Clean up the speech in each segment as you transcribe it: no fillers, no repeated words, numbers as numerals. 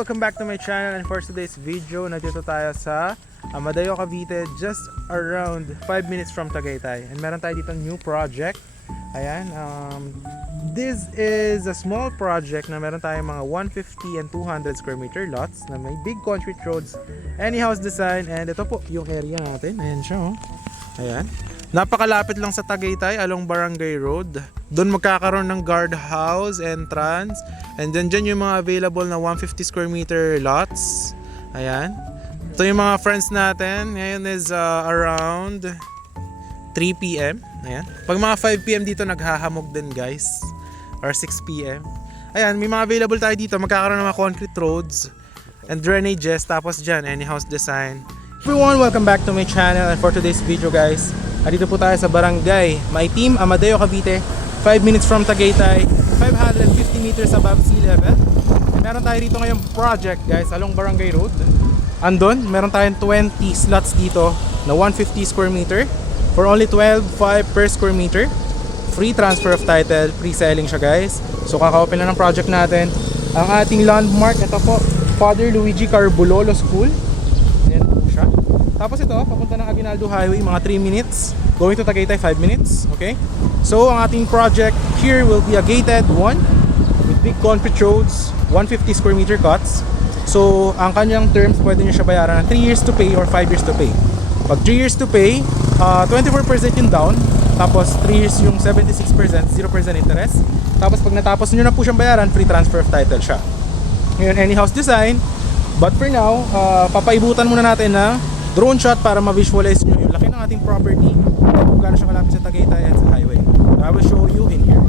Welcome back to my channel, and for today's video, nandito tayo sa Amadeo, Cavite, just around 5 minutes from Tagaytay. And meron tayo dito new project. Ayan, this is a small project na meron tayong mga 150 and 200 square meter lots na may big concrete roads, any house design, and ito po yung area natin. Ayan siya, oh. Ayan. Napakalapit lang sa Tagaytay along Barangay Road. Doon magkakaroon ng guardhouse, entrance, and dyan yung mga available na 150 square meter lots. Ayan. Ito yung mga friends natin. Ngayon is around 3 p.m. Ayan. Pag mga 5 p.m. dito naghahamog din, guys. Or 6 p.m. Ayan, may mga available tayo dito. Magkakaroon ng mga concrete roads and drainages. Tapos dyan, any house design. Everyone, welcome back to my channel, and for today's video, guys, dito po tayo sa Barangay Maitim, Amadeo, Cavite, 5 minutes from Tagaytay, 550 meters above sea level. Meron tayo dito ngayong project, guys, along Barangay Road. Andun, meron tayong 20 slots dito na 150 square meter for only 12.5 per square meter. Free transfer of title, pre-selling siya, guys. So kaka-open na ng project natin. Ang ating landmark, ito po, Father Luigi Carbulolo School. Ayan po siya. Tapos ito, papunta ng Aguinaldo Highway, mga 3 minutes. Going to Tagaytay, 5 minutes. Okay? So, ang ating project here will be a gated one with big concrete roads, 150 square meter cuts. So, ang kanyang terms, pwede nyo siya bayaran na 3 years to pay or 5 years to pay. Pag 3 years to pay, 24% yung down. Tapos 3 years yung 76%, 0% interest. Tapos pag natapos nyo na po siyang bayaran, free transfer of title siya. Ngayon, any house design. But for now, papaibutan muna natin na drone shot para ma-visualize nyo yung laki ng ating property at kung gaano siya kalapit sa Tagaytay at sa highway. So I will show you in here.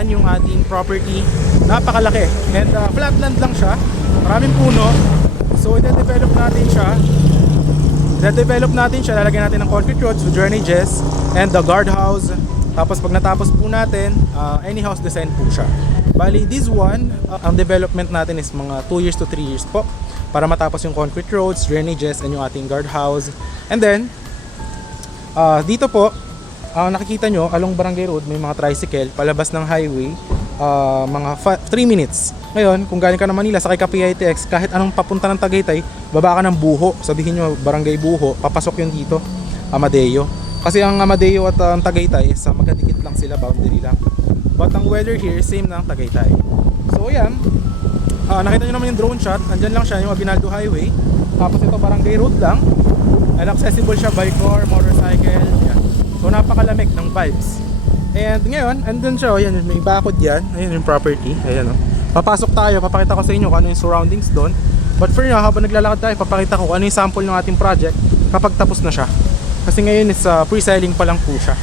Yung ating property, napakalaki, and flatland lang siya, maraming puno. So i-develop natin siya, lalagyan natin ng concrete roads with drainages and the guardhouse. Tapos pag natapos po natin, any house design po siya. Bali, this one, ang development natin is mga 2 years to 3 years po para matapos yung concrete roads, drainages, and yung ating guardhouse. And then dito po, nakikita nyo, along Barangay Road, may mga tricycle palabas ng highway, mga 3 minutes. Ngayon, kung galing ka ng Manila, sakay ka PITX, kahit anong papunta ng Tagaytay, baba ka ng Buho, sabihin nyo Barangay Buho, papasok yun dito, Amadeo. Kasi ang Amadeo at ang Tagaytay is magkadikit lang sila, boundary lang. But ang weather here, same na ang Tagaytay. So yan, nakita nyo naman yung drone shot, andyan lang siya, yung Aguinaldo Highway. Tapos ito Barangay Road lang, and accessible siya by car, motorcycle, yan. So napakalamig ng vibes. And ngayon, andun siya, ayan, may bakod yan. Ayan yung property, ayan o. Papasok tayo, papakita ko sa inyo kung ano yung surroundings doon. But for now, habang naglalakad tayo, papakita ko kung ano yung sample ng ating project kapag tapos na siya. Kasi ngayon is pre-selling pa lang po siya.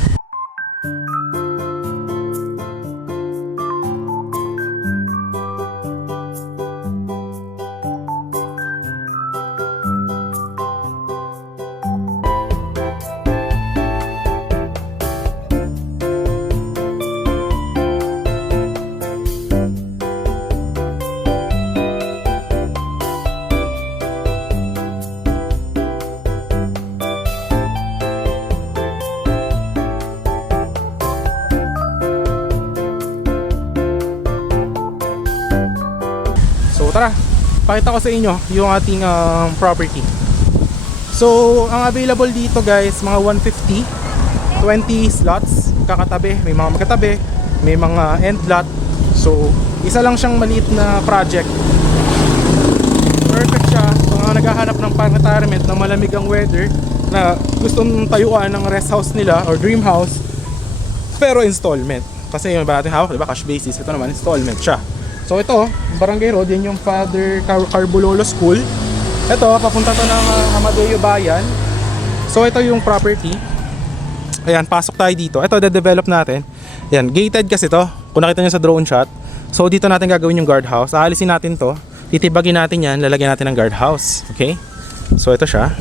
Tara, pakita ko sa inyo yung ating property. So, ang available dito, guys, mga 150, 20 slots, kakatabi, may mga magkatabi, may mga end lot. So, isa lang siyang maliit na project. Perfect siya kung naghahanap ng pang-retirement na malamig ang weather, na gustong tayuan ng rest house nila or dream house, pero installment. Kasi yung iba natin hawak, diba, cash basis. Ito naman, installment siya. So ito, Barangay Road, yan yung Father Carbulolo School. Ito, papunta to ng Amadeo Bayan. So ito yung property. Ayan, pasok tayo dito. Ito, de-develop natin. Ayan, gated kasi to. Kung nakita nyo sa drone shot. So dito natin gagawin yung guardhouse. Aalisin natin to. Titibagin natin yan. Lalagyan natin ng guardhouse. Okay? So ito siya.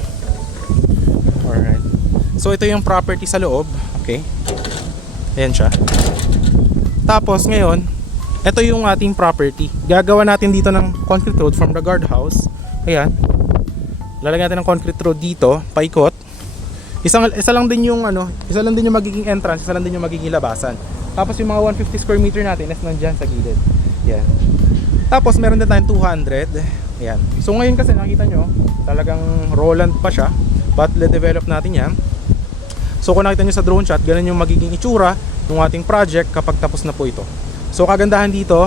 Alright. So ito yung property sa loob. Okay? Ayan siya. Tapos ngayon, ito yung ating property. Gagawa natin dito ng concrete road from the guardhouse. Ayan. Lalagyan natin ng concrete road dito, paikot. Isa lang din yung magiging entrance, isa lang din yung magiging labasan. Tapos yung mga 150 square meter natin is nandiyan sa gilid. Yan. Tapos meron din tayong 200. Yan. So ngayon kasi nakita nyo, talagang Roland pa siya. But le-develop natin yan. So kung nakita nyo sa drone shot, ganun yung magiging itsura ng ating project kapag tapos na po ito. So kagandahan dito,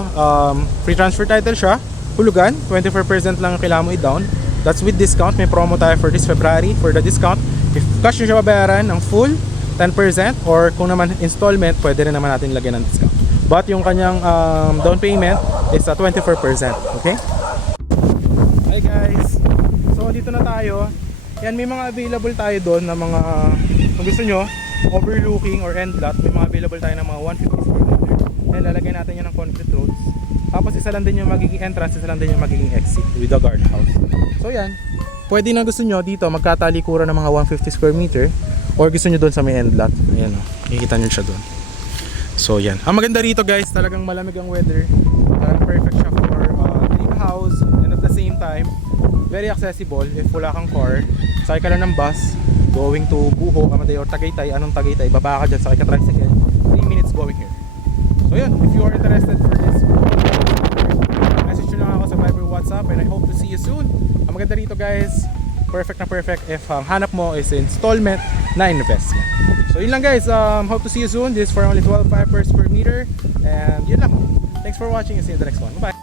free transfer title siya, hulugan, 24% lang ang kailangan mo i-down. That's with discount. May promo tayo for this February for the discount. If cash nyo siya babayaran ng full, 10%, or kung naman installment, pwede rin naman natin lagyan ng discount. But yung kanyang down payment is 24%. Okay? Hi guys! So dito na tayo. Yan, may mga available tayo doon na mga, kung gusto nyo, overlooking or end lot, may mga available tayo ng mga 150 square meter. And lalagyan natin yan ng concrete roads. Tapos isa lang din yung magiging entrance, isa lang din yung magiging exit with the guardhouse. So yan, pwede na gusto nyo dito magkatalikuran ng mga 150 square meter, or gusto nyo doon sa may end lot. Ayan o, makikita nyo siya doon. So yan, ang maganda rito guys, talagang malamig ang weather. Talagang perfect siya for dream house, and at the same time very accessible. If wala kang car, sakay ka lang ng bus going to Buho, Amadeo, or Tagaytay. Anong Tagaytay? Baba ka dyan, sakay ka tricycle, 3 minutes going here. So yun, if you are interested for this, message nyo lang ako sa Viber, WhatsApp, and I hope to see you soon. Ang maganda rito guys, perfect na perfect if hanap mo is installment na investment. So yun lang guys, hope to see you soon. This is for only 12.5 per square meter, and yun lang. Thanks for watching and see you in the next one. Bye bye.